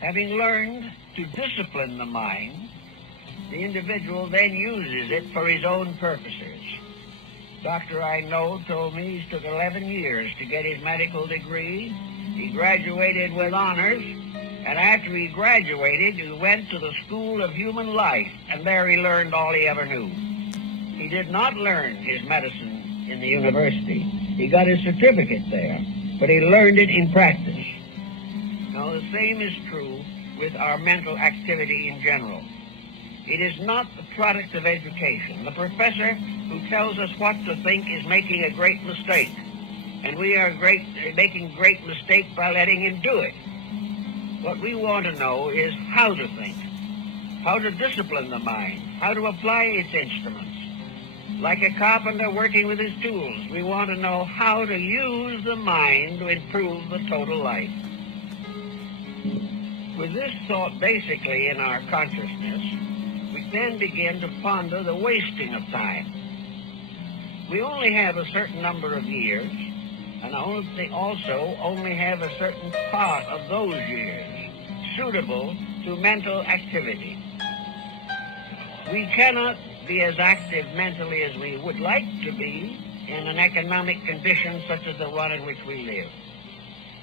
Having learned to discipline the mind, the individual then uses it for his own purposes. Doctor I know told me he took 11 years to get his medical degree. He graduated with honors, and after he graduated, he went to the School of Human Life, and there he learned all he ever knew. He did not learn his medicine in the university. He got his certificate there, but he learned it in practice. Now, the same is true with our mental activity in general. It is not the product of education. The professor who tells us what to think is making a great mistake, and we are making great mistake by letting him do it. What we want to know is how to think, how to discipline the mind, how to apply its instruments. Like a carpenter working with his tools, we want to know how to use the mind to improve the total life. With this thought basically in our consciousness, we then begin to ponder the wasting of time. We only have a certain number of years, and also only have a certain part of those years suitable to mental activity. We cannot be as active mentally as we would like to be in an economic condition such as the one in which we live.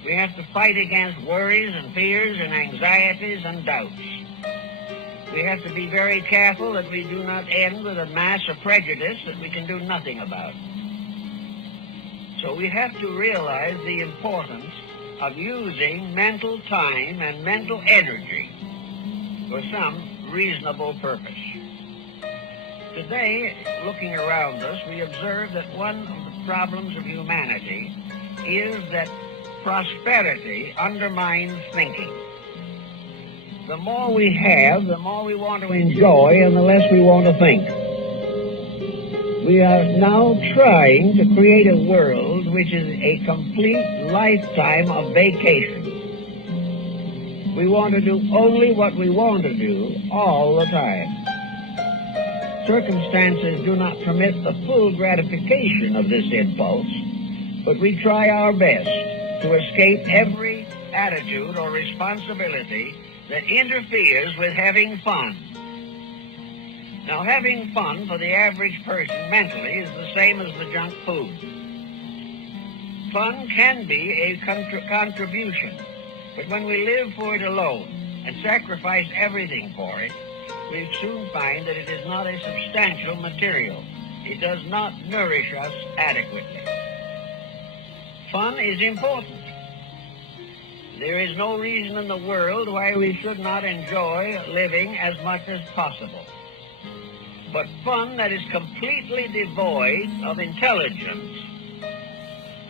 We have to fight against worries and fears and anxieties and doubts. We have to be very careful that we do not end with a mass of prejudice that we can do nothing about. So we have to realize the importance of using mental time and mental energy for some reasonable purpose. Today, looking around us, we observe that one of the problems of humanity is that prosperity undermines thinking. The more we have, the more we want to enjoy, and the less we want to think. We are now trying to create a world which is a complete lifetime of vacation. We want to do only what we want to do all the time. Circumstances do not permit the full gratification of this impulse, but we try our best to escape every attitude or responsibility that interferes with having fun. Now, having fun for the average person mentally is the same as the junk food. Fun can be a contribution, but when we live for it alone and sacrifice everything for it, we soon find that it is not a substantial material. It does not nourish us adequately. Fun is important. There is no reason in the world why we should not enjoy living as much as possible. But fun that is completely devoid of intelligence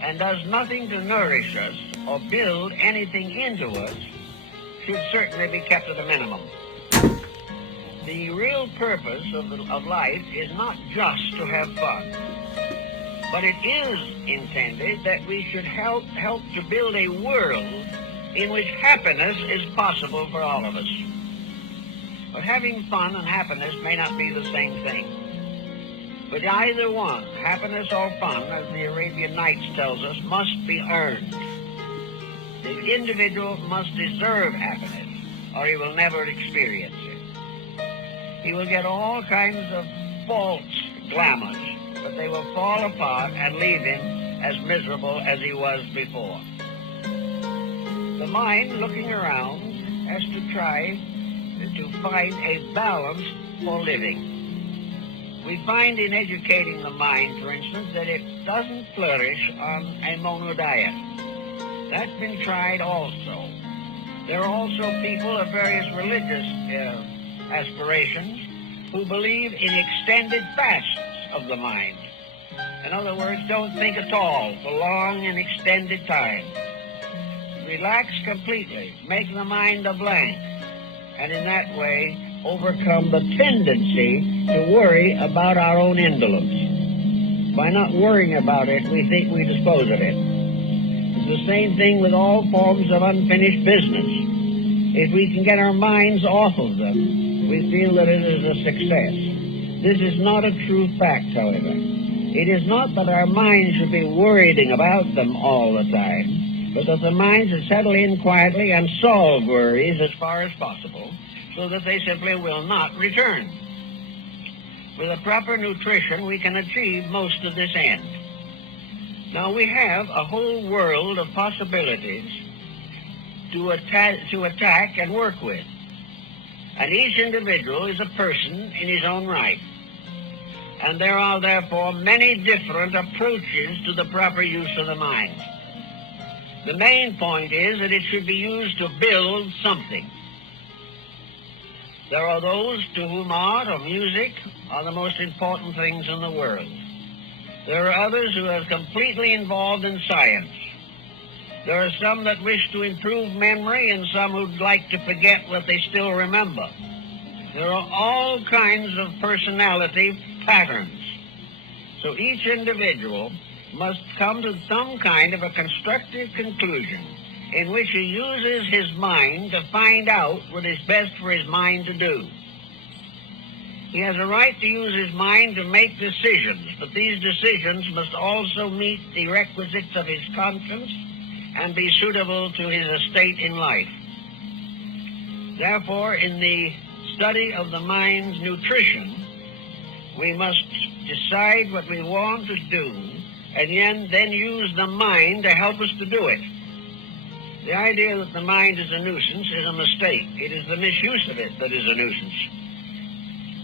and does nothing to nourish us or build anything into us should certainly be kept at a minimum. The real purpose of life is not just to have fun, but it is intended that we should help to build a world in which happiness is possible for all of us. But having fun and happiness may not be the same thing. But either one, happiness or fun, as the Arabian Nights tells us, must be earned. The individual must deserve happiness, or he will never experience it. He will get all kinds of false glamours, but they will fall apart and leave him as miserable as he was before. The mind, looking around, has to try to find a balance for living. We find in educating the mind, for instance, that it doesn't flourish on a mono diet. That's been tried also. There are also people of various religious aspirations who believe in extended fasts of the mind. In other words, don't think at all for long and extended time. Relax completely, make the mind a blank, and in that way overcome the tendency to worry about our own indolence. By not worrying about it, we think we dispose of it. It's the same thing with all forms of unfinished business. If we can get our minds off of them, we feel that it is a success. This is not a true fact, however. It is not that our minds should be worrying about them all the time, but that the mind should settle in quietly and solve worries as far as possible, so that they simply will not return. With a proper nutrition, we can achieve most of this end. Now, we have a whole world of possibilities to attack and work with. And each individual is a person in his own right. And there are, therefore, many different approaches to the proper use of the mind. The main point is that it should be used to build something. There are those to whom art or music are the most important things in the world. There are others who are completely involved in science. There are some that wish to improve memory and some who'd like to forget what they still remember. There are all kinds of personality patterns. So each individual must come to some kind of a constructive conclusion in which he uses his mind to find out what is best for his mind to do. He has a right to use his mind to make decisions, but these decisions must also meet the requisites of his conscience and be suitable to his estate in life. Therefore, in the study of the mind's nutrition, we must decide what we want to do and then use the mind to help us to do it. The idea that the mind is a nuisance is a mistake. It is the misuse of it that is a nuisance.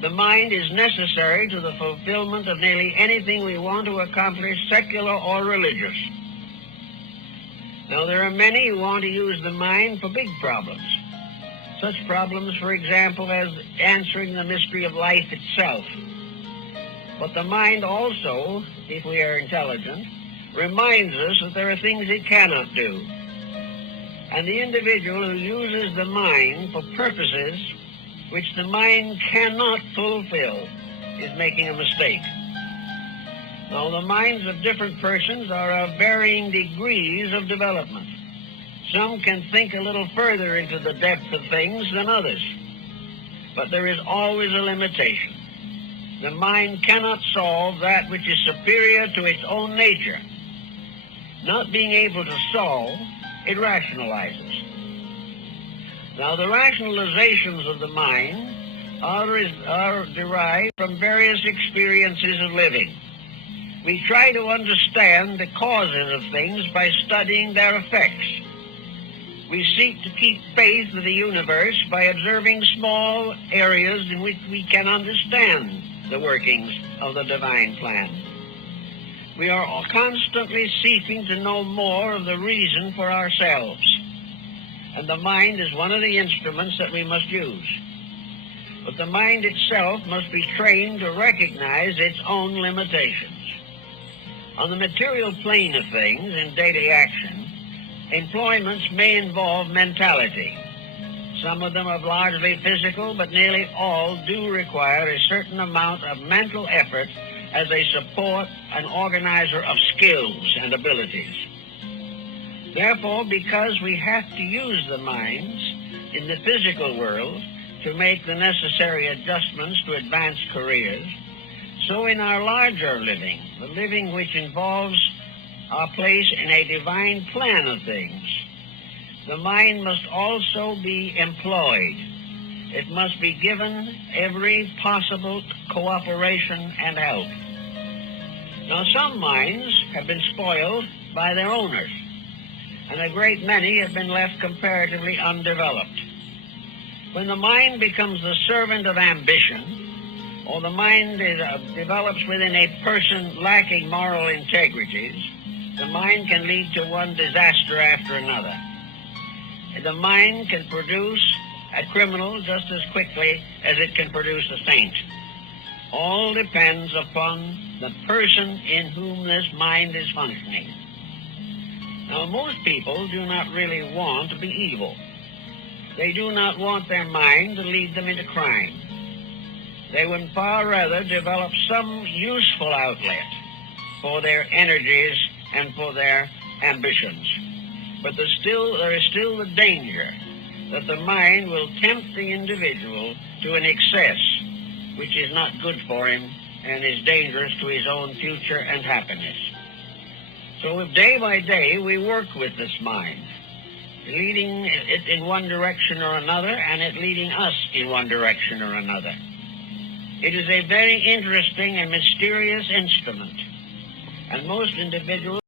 The mind is necessary to the fulfillment of nearly anything we want to accomplish, secular or religious. Now, there are many who want to use the mind for big problems. Such problems, for example, as answering the mystery of life itself. But the mind also, if we are intelligent, reminds us that there are things it cannot do. And the individual who uses the mind for purposes which the mind cannot fulfill is making a mistake. Now, the minds of different persons are of varying degrees of development. Some can think a little further into the depth of things than others, but there is always a limitation. The mind cannot solve that which is superior to its own nature. Not being able to solve, it rationalizes. Now, the rationalizations of the mind are derived from various experiences of living. We try to understand the causes of things by studying their effects. We seek to keep faith with the universe by observing small areas in which we can understand the workings of the divine plan. We are constantly seeking to know more of the reason for ourselves. And the mind is one of the instruments that we must use. But the mind itself must be trained to recognize its own limitations. On the material plane of things, in daily action, employments may involve mentality. Some of them are largely physical, but nearly all do require a certain amount of mental effort as a support and organizer of skills and abilities. Therefore, because we have to use the minds in the physical world to make the necessary adjustments to advance careers, so in our larger living, the living which involves our place in a divine plan of things, the mind must also be employed. It must be given every possible cooperation and help. Now, some minds have been spoiled by their owners, and a great many have been left comparatively undeveloped. When the mind becomes the servant of ambition, or the mind develops within a person lacking moral integrities, the mind can lead to one disaster after another. The mind can produce a criminal just as quickly as it can produce a saint. All depends upon the person in whom this mind is functioning. Now, most people do not really want to be evil. They do not want their mind to lead them into crime. They would far rather develop some useful outlet for their energies and for their ambitions. But there is still the danger that the mind will tempt the individual to an excess which is not good for him and is dangerous to his own future and happiness. So day by day we work with this mind, leading it in one direction or another, and it leading us in one direction or another. It is a very interesting and mysterious instrument, and most individuals